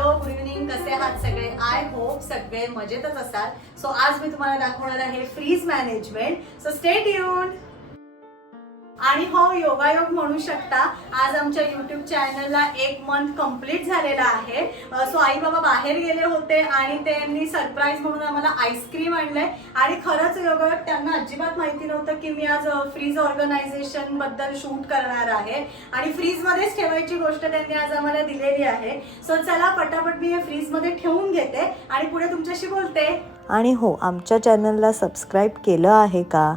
Hello good evening कसे आहात सगळे? आय होप सगळे मजेतच असाल. सो आज मी तुम्हाला दाखवणार आहे फ्रीज मॅनेजमेंट सो स्टेट येऊन आणि हो योगायोग म्हणू शकता आज आमच्या युट्यूब चॅनलला एक मंथ कंप्लीट झालेला आहे. सो आई बाबा बाहेर गेले होते आणि त्यांनी सरप्राईज म्हणून आम्हाला आईस्क्रीम आणलंय. आणि खरंच योगायोग त्यांना अजिबात माहिती नव्हतं की मी आज फ्रीज ऑर्गनायझेशनबद्दल शूट करणार आहे. आणि फ्रीज मध्येच ठेवायची गोष्ट त्यांनी आज आम्हाला दिलेली आहे. सो चला पटापट मी हे फ्रीजमध्ये ठेवून घेते आणि पुढे तुमच्याशी बोलते. आणि हो आमच्या चॅनलला सबस्क्राईब केलं आहे का?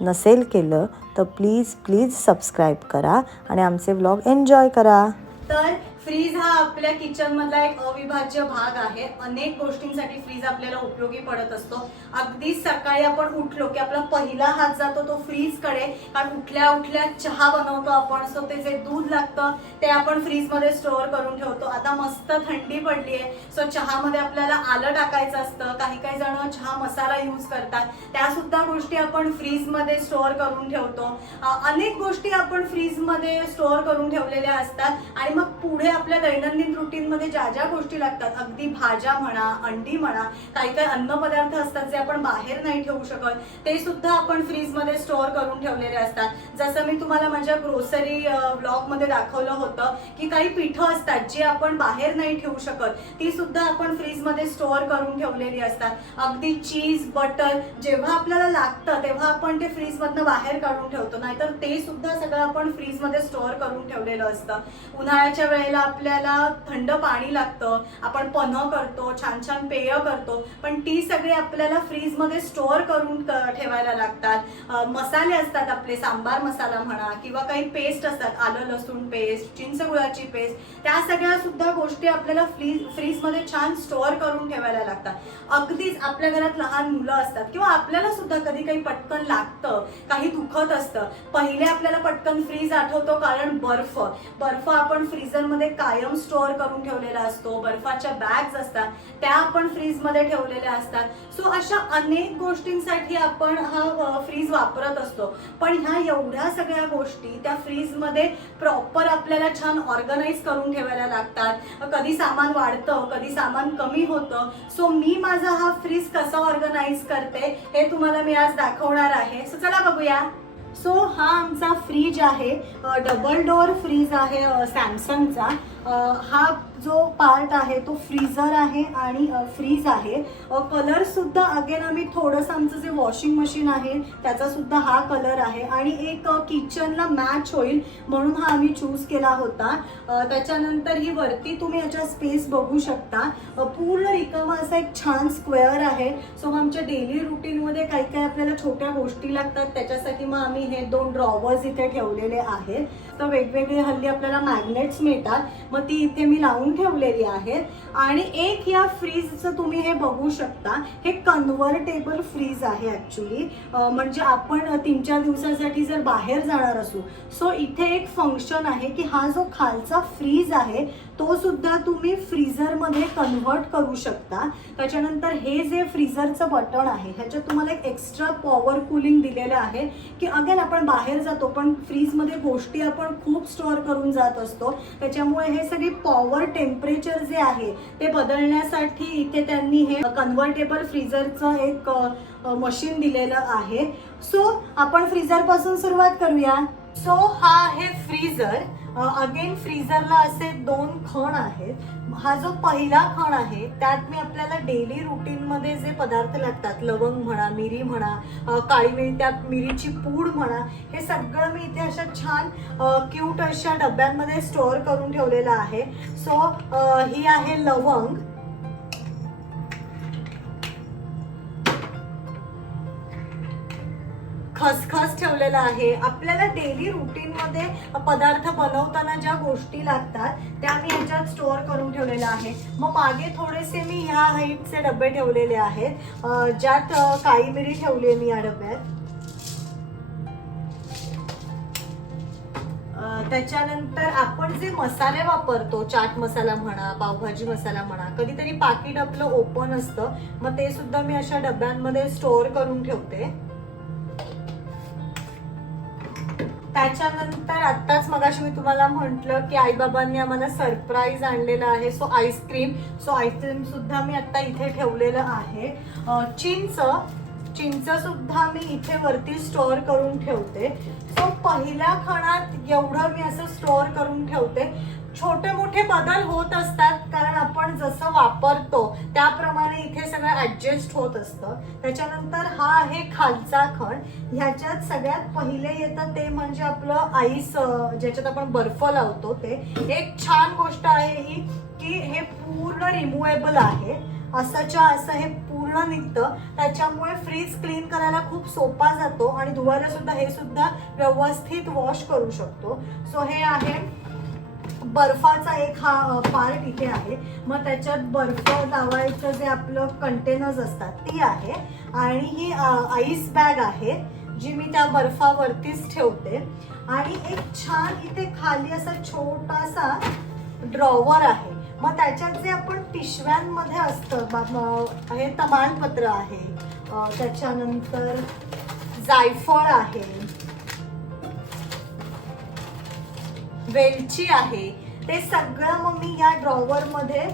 नसेल केलं तर प्लीज प्लीज सबस्क्राईब करा आणि आमचे व्लॉग एन्जॉय करा. तर फ्रीज हा आपल्या किचन मधला एक अविभाज्य भाग आहे. अनेक गोष्टींसाठी फ्रीज आपल्याला उपयोगी पडत असतो. अगदी सकाळी आपण उठलो की आपला पहिला हात जातो तो फ्रीजकडे. कारण उठल्या उठल्या चहा बनवतो आपण सो ते जे दूध लागतं ते आपण फ्रीजमध्ये स्टोअर करून ठेवतो. आता मस्त थंडी पडली आहे सो चहामध्ये आपल्याला आलं टाकायचं असतं. काही काही जण चहा मसाला यूज करतात. त्या सुद्धा गोष्टी आपण फ्रीजमध्ये स्टोअर करून ठेवतो. अनेक गोष्टी आपण फ्रीजमध्ये स्टोअर करून ठेवलेल्या असतात. आणि मग पुढे आपल्या दैनंदिन रुटीनमध्ये ज्या ज्या गोष्टी लागतात अगदी भाज्या म्हणा अंडी म्हणा काही काही अन्न पदार्थ असतात जे आपण बाहेर नाही ठेवू शकत ते सुद्धा आपण फ्रीजमध्ये स्टोअर करून ठेवलेले असतात. जसं मी तुम्हाला माझ्या ग्रोसरी ब्लॉगमध्ये दाखवलं होतं की काही पिठं असतात जी आपण बाहेर नाही ठेवू शकत ती सुद्धा आपण फ्रीजमध्ये स्टोअर करून ठेवलेली असतात. अगदी चीज बटर जेव्हा आपल्याला लागतं तेव्हा आपण ते फ्रीज मधनं बाहेर काढून ठेवतो. नाहीतर ते सुद्धा सगळं आपण फ्रीजमध्ये स्टोअर करून ठेवलेलं असतं. उन्हाळ्याच्या वेळेला आपल्याला थंड पाणी लागतं आपण पन्ह करतो छान छान पेय करतो पण ती सगळी आपल्याला फ्रीजमध्ये स्टोअर करून ठेवायला लागतात. मसाले असतात आपले सांबार मसाला म्हणा किंवा काही पेस्ट असतात आलं लसूण पेस्ट चिंचगुळाची पेस्ट त्या सगळ्या सुद्धा गोष्टी आपल्याला फ्रीज फ्रीजमध्ये छान स्टोअर करून ठेवायला लागतात. अगदीच आपल्या घरात लहान मुलं असतात किंवा आपल्याला सुद्धा कधी काही पटकन लागतं काही दुखत असतं पहिले आपल्याला पटकन फ्रीज आठवतो कारण बर्फ. बर्फ आपण फ्रीजरमध्ये कायम स्टोअर करून ठेवलेला असतो बर्फाच्या बॅग्स असतात त्या आपण फ्रीजमध्ये ठेवलेल्या असतात. सो अशा अनेक गोष्टींसाठी आपण हा फ्रीज वापरत असतो. पण ह्या एवढ्या सगळ्या गोष्टी त्या फ्रीजमध्ये प्रॉपर आपल्याला छान ऑर्गनाईज करून ठेवायला लागतात. कधी सामान वाढतं कधी सामान कमी होतं. सो मी माझा हा फ्रीज कसा ऑर्गनाईज करते हे तुम्हाला मी आज दाखवणार आहे. सो चला बघूया. सो हा आमचा फ्रीज आहे. डबल डोअर फ्रीज आहे सॅमसंगचा हा जो पार्ट आहे तो फ्रीझर आहे आणि फ्रीज आहे. कलर सुद्धा अगेन आम्ही थोडंसं आमचं जे वॉशिंग मशीन आहे त्याचा सुद्धा हा कलर आहे. आणि एक किचनला मॅच होईल म्हणून हा आम्ही चूज केला होता. त्याच्यानंतर ही वरती तुम्ही याच्या स्पेस बघू शकता. पूर्ण रिकामा असा एक छान स्क्वेअर आहे. सो आमच्या डेली रुटीनमध्ये काही काही आपल्याला छोट्या गोष्टी लागतात. त्याच्यासाठी मग आम्ही हे दोन ड्रॉवर्स इथे ठेवलेले आहेत. तर वेगवेगळे हल्ली आपल्याला मॅग्नेट्स मिळतात. मग ती इथे मी लावून ठेवलेली आहेत. आणि एक या फ्रीजचं तुम्ही हे बघू शकता. हे कन्व्हर्टेबल फ्रीज आहे ॲक्च्युली म्हणजे आपण तीन चार दिवसासाठी जर बाहेर जाणार असू. सो इथे एक फंक्शन आहे की हा जो खालचा फ्रीज आहे तो सुद्धा तुम्ही फ्रीझरमध्ये कन्व्हर्ट करू शकता. त्याच्यानंतर हे जे फ्रीझरचं बटन आहे ह्याच्यात तुम्हाला एक एक्स्ट्रा पॉवर कुलिंग दिलेलं आहे की अगेन आपण बाहेर जातो पण फ्रीजमध्ये गोष्टी आपण खूप स्टोअर करून जात असतो. त्याच्यामुळे हे सगळे पॉवर टेम्परेचर जे आहे ते बदलण्यासाठी इथे त्यांनी हे कन्व्हर्टेबल फ्रीझरचं एक मशीन दिलेलं आहे. सो आपण फ्रीझरपासून सुरुवात करूया. सो हा आहे फ्रीझर अगेन फ्रीझरला असे दोन खण आहेत. हा जो पहिला खण आहे त्यात मी आपल्याला डेली रुटीन मध्ये जे पदार्थ लागतात लवंग म्हणा मिरी म्हणा काळी मिरी त्यात मिरीची पूड म्हणा हे सगळं मी इथे अशा छान क्यूट अशा डब्यांमध्ये स्टोअर करून ठेवलेलं आहे. सो ही आहे लवंग. खसखस ठेवलेला आहे. आपल्याला डेली रुटीन मध्ये पदार्थ बनवताना ज्या गोष्टी लागतात त्या मी ह्याच्यात स्टोअर करून ठेवलेल्या आहे मग मागे थोडेसे मी ह्या हाईटचे डबे ठेवलेले आहेत. ज्यात काळी मिरी ठेवली आहे मी या डब्यात. त्याच्यानंतर आपण जे मसाले वापरतो चाट मसाला म्हणा पावभाजी मसाला म्हणा कधीतरी पाकिट आपलं ओपन असतं. मग ते सुद्धा मी अशा डब्यांमध्ये स्टोअर करून ठेवते. त्याच्यानंतर आत्ताच मगाशी मी तुम्हाला म्हटलं की आईबाबांनी आम्हाला सरप्राईज आणलेलं आहे सो आईस्क्रीम सो आईस्क्रीम सुद्धा मी आता इथे ठेवलेलं आहे. चिंच चिंच सुद्धा मी इथे वरती स्टोअर करून ठेवते. सो पहिल्या खणात एवढं मी असं स्टोअर करून ठेवते छोटे मोठे बदल होत असतात कारण आपण जसं वापरतो त्याप्रमाणे इथे सगळं ऍडजस्ट होत असतं. त्याच्यानंतर हा आहे खालचा खण. ह्याच्यात सगळ्यात पहिले येतं ते म्हणजे आपलं आईस ज्याच्यात आपण बर्फ लावतो ते. एक छान गोष्ट आहे ही की हे पूर्ण रिमुवेबल आहे. असंच्या असं हे पूर्ण निघतं. त्याच्यामुळे फ्रीज क्लीन करायला खूप सोपा जातो आणि धुवायला सुद्धा हे सुद्धा व्यवस्थित वॉश करू शकतो. सो हे आहे बर्फाचा एक हा पार्ट इथे आहे. मग त्याच्यात बर्फ लावायचं जे आपलं कंटेनर्स असतात ती आहे. आणि ही आईस बॅग आहे जी मी त्या बर्फावरतीच ठेवते. आणि एक छान इथे खाली असा छोटासा ड्रॉवर आहे. मग त्याच्यात जे आपण पिशव्यांमध्ये असतं हे तमालपत्र आहे. त्याच्यानंतर जायफळ आहे. वेलची आहे ते सगळं मग मी या ड्रॉवरमध्ये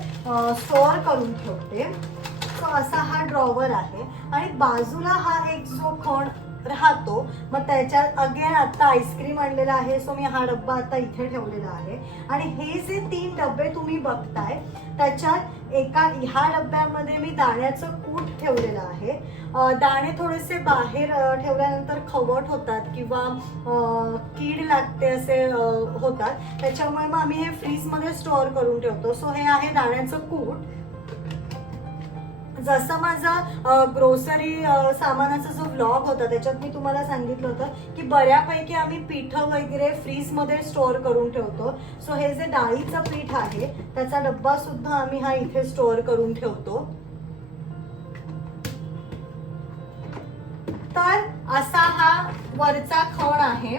स्टोअर करून ठेवते. सो असा हा ड्रॉवर आहे. आणि बाजूला हा एक जो खण राहतो मग त्याच्यात अगेन आता आईस्क्रीम आणलेला आहे सो मी हा डब्बा आता इथे ठेवलेला आहे. आणि हे जे तीन डबे तुम्ही बघताय त्याच्यात एका ह्या डब्यामध्ये मी दाण्याचं कूट ठेवलेलं आहे. दाणे थोडेसे बाहेर ठेवल्यानंतर खवट होतात किंवा कीड लागते असे होतात. त्याच्यामुळे मग आम्ही हे फ्रीजमध्ये स्टोअर करून ठेवतो. सो हे आहे दाण्याचं कूट. जसं माझा ग्रोसरी सामानाचा जो ब्लॉग होता त्याच्यात मी तुम्हाला सांगितलं होतं की बऱ्यापैकी आम्ही पिठं वगैरे फ्रीजमध्ये स्टोअर करून ठेवतो. सो हे जे डाळीचं पीठ आहे त्याचा डब्बा सुद्धा आम्ही हा इथे स्टोअर करून ठेवतो. तर असा हा वरचा खण आहे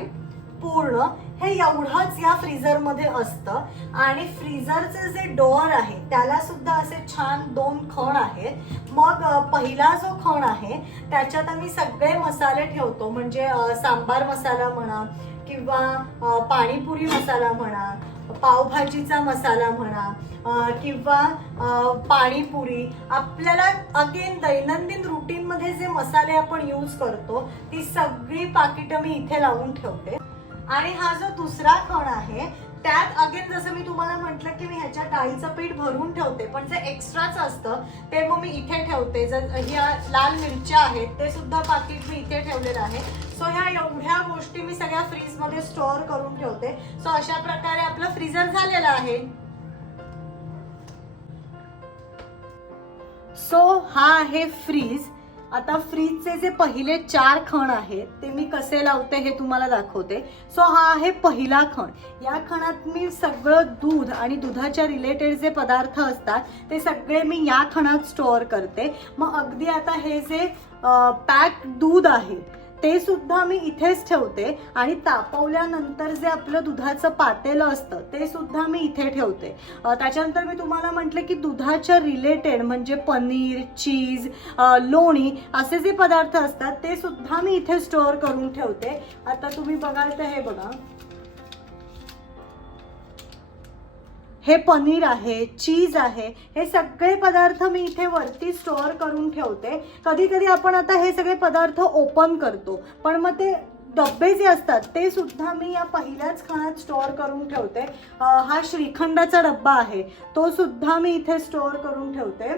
पूर्ण. हे एवढंच या फ्रीझरमध्ये असतं. आणि फ्रीझरचे जे डोअर आहे त्याला सुद्धा असे छान दोन खण आहेत. मग पहिला जो खण आहे त्याच्यात आम्ही सगळे मसाले ठेवतो. म्हणजे सांबार मसाला म्हणा किंवा पाणीपुरी मसाला म्हणा पावभाजीचा मसाला म्हणा किंवा पाणीपुरी. आपल्याला अगेन दैनंदिन रुटीनमध्ये जे मसाले आपण यूज करतो ती सगळी पाकिटं मी इथे लावून ठेवते. आणि हा जो दुसरा कण आहे त्यात अगेन जसं मी तुम्हाला म्हटलं की मी ह्याच्या डाळीचं पीठ भरून ठेवते पण जे एक्स्ट्राच असतं ते मग मी इथे ठेवते. जर ह्या लाल मिरच्या आहेत ते सुद्धा पाकिट मी इथे ठेवलेलं आहे. सो ह्या एवढ्या गोष्टी मी सगळ्या फ्रीजमध्ये स्टोअर करून ठेवते. सो अशा प्रकारे आपलं फ्रीजर झालेलं आहे. सो हा आहे फ्रीज आता फ्रीजचे जे पहिले चार खण आहेत ते मी कसे लावते हे तुम्हाला दाखवते. सो हा आहे पहिला खण. या खणात मी सगळं दूध आणि दुधाच्या रिलेटेड जे पदार्थ असतात ते सगळे मी या खणात स्टोअर करते. मग अगदी आता हे जे पॅक दूध आहे ते सुद्धा मी इथेच ठेवते आणि तापवल्यानंतर जे आपलं दुधाचं पातेलं असतं ते सुद्धा मी इथे ठेवते. त्याच्यानंतर मी तुम्हाला म्हटलं की दुधाच्या रिलेटेड म्हणजे पनीर चीज लोणी असे जे पदार्थ असतात ते सुद्धा मी इथे स्टोअर करून ठेवते. आता तुम्ही बघाल तर हे बघा. हे पनीर आहे चीज आहे हे सगळे पदार्थ मी इथे वरती स्टोअर करून ठेवते. कधी कधी आपण आता हे सगळे पदार्थ ओपन करतो. पण मग ते डब्बे जे असतात ते सुद्धा मी या पहिल्याच खाण्यात स्टोअर करून ठेवते. हा श्रीखंडाचा डब्बा आहे तो सुद्धा मी इथे स्टोअर करून ठेवते.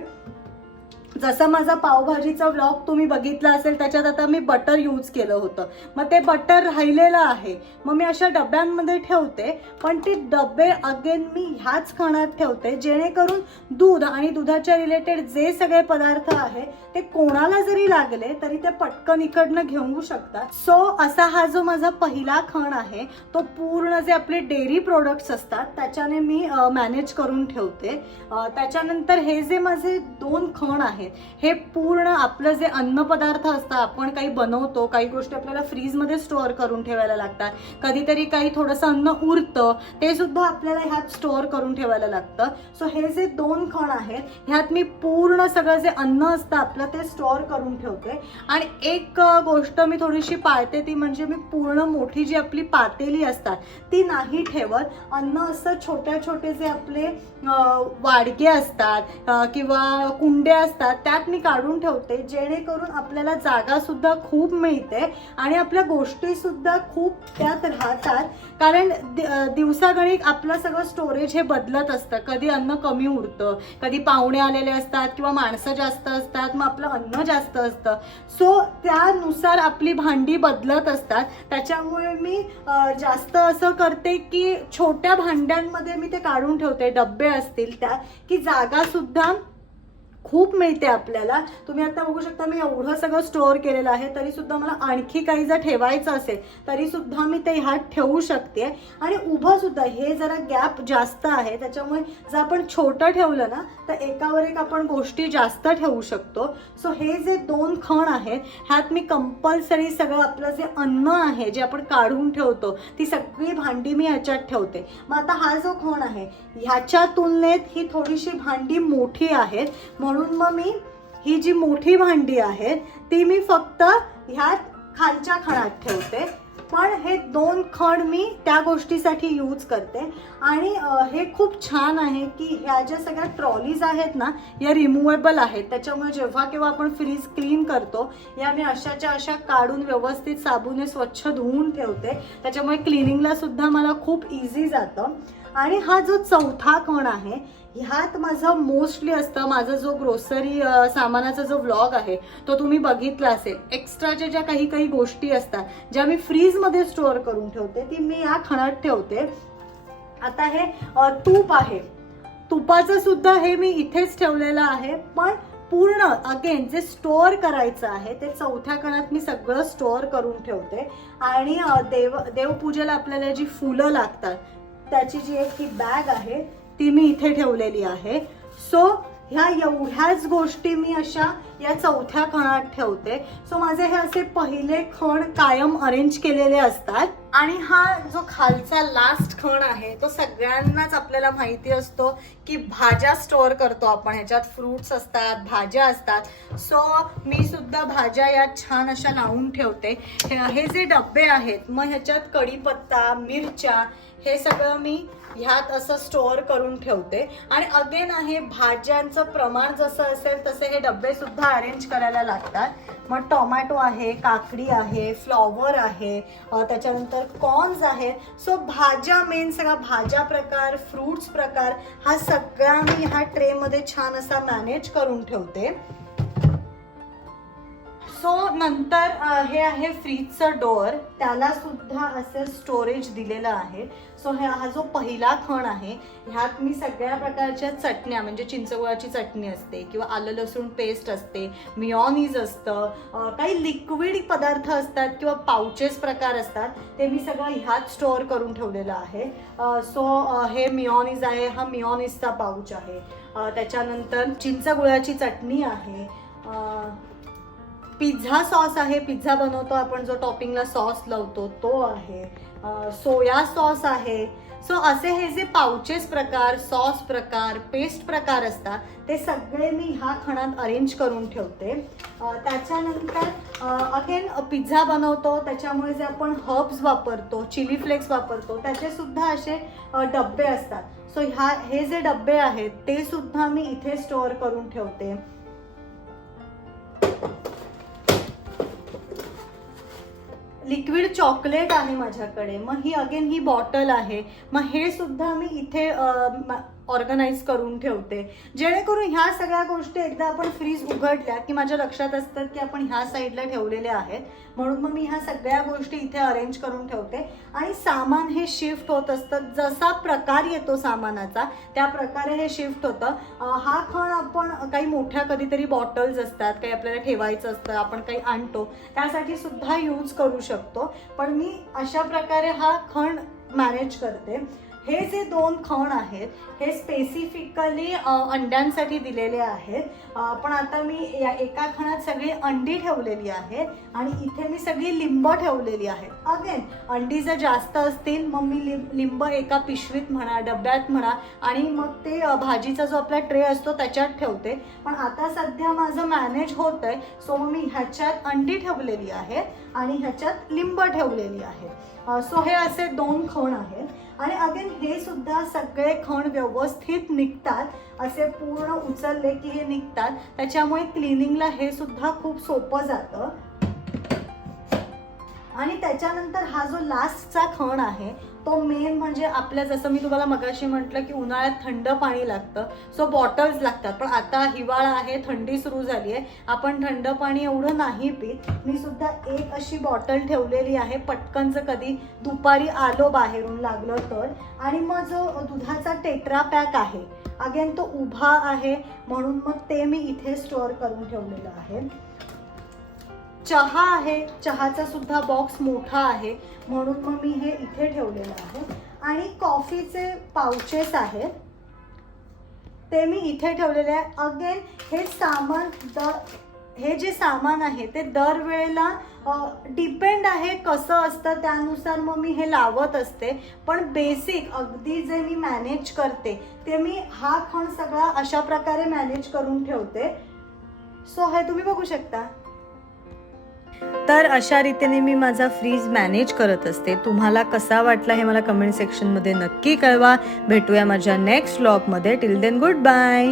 जसं माझा पावभाजीचा व्लॉग तुम्ही बघितला असेल त्याच्यात आता मी बटर यूज केलं होतं. मग ते बटर राहिलेलं आहे. मग मी अशा डब्यांमध्ये ठेवते पण ते डबे अगेन मी ह्याच खणात ठेवते जेणेकरून दूध आणि दुधाच्या रिलेटेड जे सगळे पदार्थ आहे ते कोणाला जरी लागले तरी ते पटकन इकडनं घेऊ शकतात. सो असा हा जो माझा पहिला खण आहे तो पूर्ण जे आपले डेअरी प्रोडक्ट्स असतात त्याच्याने मी मॅनेज करून ठेवते. त्याच्यानंतर हे जे माझे दोन खण आहेत आहेत हे पूर्ण आपलं जे अन्नपदार्थ असतं आपण काही बनवतो काही गोष्टी आपल्याला फ्रीजमध्ये स्टोअर करून ठेवायला लागतात. कधीतरी काही थोडंसं अन्न उरतं ते सुद्धा आपल्याला ह्यात स्टोअर करून ठेवायला लागतं. सो हे जे दोन खण आहेत ह्यात मी पूर्ण सगळं जे अन्न असतं आपलं ते स्टोअर करून ठेवते. आणि एक गोष्ट मी थोडीशी पाळते ती म्हणजे मी पूर्ण मोठी जी आपली पातेली असतात ती नाही ठेवत. अन्न असं छोट्या छोटे जे आपले वाडके वाडगे असतात किंवा कुंडे असतात त्यात मी काढून ठेवते जेणेकरून आपल्याला जागा सुद्धा खूप मिळते आणि आपल्या गोष्टी सुद्धा खूप त्यात राहतात. कारण दि- दिवसागणिक आपलं सगळं स्टोरेज हे बदलत असतं. कधी अन्न कमी उरतं कधी पाहुणे आलेले असतात किंवा माणसं जास्त असतात मग आपलं अन्न जास्त असतं. सो त्यानुसार आपली भांडी बदलत असतात. त्याच्यामुळे मी जास्त असं करते की छोट्या भांड्यांमध्ये मी ते काढून ठेवते. डब्बे असतील त्या की जागा सुद्धा खूप मिळते आपल्याला. तुम्ही आता बघू शकता मी एवढं सगळं स्टोअर केलेलं आहे तरी सुद्धा मला आणखी काही जर ठेवायचं असेल तरी सुद्धा मी ते ह्यात ठेवू शकते. आणि उभं सुद्धा हे जरा गॅप जास्त आहे त्याच्यामुळे जर आपण छोटं ठेवलं ना तर एकावर एक आपण गोष्टी जास्त ठेवू शकतो. सो हे जे दोन खण आहेत ह्यात मी कंपल्सरी सगळं आपलं जे अन्न आहे जे आपण काढून ठेवतो ती सगळी भांडी मी ह्याच्यात ठेवते. मग आता हा जो खण आहे ह्याच्या तुलनेत ही थोडीशी भांडी मोठी आहेत. म्हणून मग मी ही जी मोठी भांडी आहेत ती मी फक्त ह्यात खालच्या खणात ठेवते. पण हे दोन खण मी त्या गोष्टीसाठी यूज करते. आणि हे खूप छान आहे की ह्या ज्या सगळ्या ट्रॉलीज आहेत ना या रिमुवेबल आहेत. त्याच्यामुळे जेव्हा केव्हा आपण फ्रीज क्लीन करतो या मी अशाच्या अशा काढून व्यवस्थित साबूने स्वच्छ धुवून ठेवते. त्याच्यामुळे क्लिनिंगला सुद्धा मला खूप इझी जातं. आणि हा जो चौथा कण आहे ह्यात माझं मोस्टली असतं माझा जो ग्रोसरी सामानाचा जो व्लॉग आहे तो तुम्ही बघितला असेल. एक्स्ट्राच्या ज्या काही काही गोष्टी असतात ज्या मी फ्रीजमध्ये स्टोअर करून ठेवते ती मी या खणात ठेवते. आता हे तूप आहे. तुपाचं सुद्धा हे मी इथेच ठेवलेलं आहे पण पूर्ण अगेन जे स्टोअर करायचं आहे ते चौथ्या कणात मी सगळं स्टोअर करून ठेवते. आणि देव देवपूजेला आपल्याला जी फुलं लागतात त्याची जी एक ही बॅग आहे ती मी इथे ठेवलेली आहे. सो ह्या एवढ्याच गोष्टी मी अशा या चौथ्या खणात ठेवते. सो माझे हे असे पहिले खण कायम अरेंज केलेले असतात. आणि हा जो खालचा लास्ट खण आहे तो सगळ्यांनाच आपल्याला माहिती असतो की भाज्या स्टोअर करतो आपण. ह्याच्यात फ्रुट्स असतात भाज्या असतात. सो मी सुद्धा भाज्या यात छान अशा लावून ठेवते. हे हे जे डबे आहेत मग ह्याच्यात कढीपत्ता मिरच्या हे सगळं मी ह्यात असं स्टोअर करून ठेवते. आणि अगेन आहे भाज्यांचं प्रमाण जसं असेल तसे हे डबे सुद्धा अरेंज करायला लागतात. मग टोमॅटो आहे काकडी आहे फ्लॉवर आहे त्याच्यानंतर कॉर्न्स आहेत. सो भाज्या मेन सगळा भाज्या प्रकार फ्रूट्स प्रकार हा सगळा मी ह्या ट्रेमध्ये छान असा मॅनेज करून ठेवते. सो नंतर हे आहे फ्रीजचं डोअर त्याला सुद्धा असं स्टोरेज दिलेलं आहे. सो हे हा जो पहिला खण आहे ह्यात मी सगळ्या प्रकारच्या चटण्या म्हणजे चिंचगुळाची चटणी असते किंवा आलं लसूण पेस्ट असते मिओनीज असतं काही लिक्विड पदार्थ असतात किंवा पाउचेस प्रकार असतात ते मी सगळं ह्यात स्टोअर करून ठेवलेलं आहे. सो हे मिओनीज आहे हा मिऑनीजचा पाऊच आहे. त्याच्यानंतर चिंचगुळाची चटणी आहे. पिझ्झा सॉस आहे. पिझ्झा बनवतो आपण जो टॉपिंगला सॉस लावतो तो आहे. सोया सॉस आहे. सो असे हे जे पाउचेस प्रकार सॉस प्रकार पेस्ट प्रकार असतात ते सगळे मी ह्या खणात अरेंज करून ठेवते. त्याच्यानंतर अगेन पिझ्झा बनवतो. त्याच्यामुळे जे आपण हर्ब्स वापरतो चिली फ्लेक्स वापरतो त्याचेसुद्धा असे डब्बे असतात. सो ह्या हे जे डब्बे आहेत ते सुद्धा मी इथे स्टोअर करून ठेवते. लिक्विड चॉकलेट आहे माझ्याकडे. मग ही अगेन ही बॉटल आहे. मग हे सुद्धा मी इथे ऑर्गनाईज करून ठेवते. जेणेकरून ह्या सगळ्या गोष्टी एकदा आपण फ्रीज उघडल्या की माझ्या लक्षात असतात की आपण ह्या साईडला ठेवलेल्या आहेत. म्हणून मग मी ह्या सगळ्या गोष्टी इथे अरेंज करून ठेवते. आणि सामान हे शिफ्ट होत असतं. जसा प्रकार येतो सामानाचा त्या प्रकारे हे शिफ्ट होतं. हा खण आपण काही मोठ्या कधीतरी बॉटल्स असतात काही आपल्याला ठेवायचं असतं आपण काही आणतो त्यासाठी सुद्धा यूज करू शकतो. पण मी अशा प्रकारे हा खण मॅनेज करते. हे जे दोन खण आहेत हे स्पेसिफिकली अंड्यांसाठी दिलेले आहेत. पण आता मी या एका खणात सगळी अंडी ठेवलेली आहेत आणि इथे मी सगळी लिंब ठेवलेली आहेत. अगेन अंडी जर जास्त असतील मग मी लिंब लिंब एका पिशवीत म्हणा डब्यात म्हणा आणि मग ते भाजीचा जो आपला ट्रे असतो त्याच्यात ठेवते. पण आता सध्या माझं मॅनेज होत आहे सो मी ह्याच्यात अंडी ठेवलेली आहे आणि ह्याच्यात लिंब ठेवलेली आहे सो हे असे दोन खण आहेत. आणि अगेन हे सुद्धा सगळे खण व्यवस्थित निघतात. असे पूर्ण उचलले की हे निघतात. त्याच्यामुळे क्लिनिंगला हे सुद्धा खूप सोपं जातं. आणि त्याच्यानंतर हा जो लास्टचा खण आहे तो मेन म्हणजे आपल्या जसं मी तुम्हाला मगाशी म्हटलं की उन्हाळ्यात थंड पाणी लागतं. सो बॉटल्स लागतात. पण आता हिवाळा आहे थंडी सुरू झाली आहे. आपण थंड पाणी एवढं नाही पित. मी सुद्धा एक अशी बॉटल ठेवलेली आहे. पटकनचं कधी दुपारी आलो बाहेरून लागलं तर. आणि मग जो दुधाचा टेट्रा पॅक आहे अगेन तो उभा आहे. म्हणून मग ते मी इथे स्टोअर करून ठेवलेलं आहे. चहा आहे चहाचा सुद्धा बॉक्स मोठा आहे. म्हणून मग मी हे इथे ठेवलेलं आहे. आणि कॉफीचे पाउचेस आहेत. ते मी इथे ठेवलेले आहे. अगेन हे सामान द हे जे सामान आहे ते दरवेळेला डिपेंड आहे कसं असतं त्यानुसार मग मी हे लावत असते. पण बेसिक अगदी जे मी मॅनेज करते ते मी हा खण सगळा अशा प्रकारे मॅनेज करून ठेवते. सो हे तुम्ही बघू शकता. तर अशा रीतीने मी माझा फ्रीज मॅनेज करत असते. तुम्हाला कसा वाटला हे मला कमेंट सेक्शनमध्ये नक्की कळवा. भेटूया माझ्या नेक्स्ट व्लॉगमध्ये टिल देन गुड बाय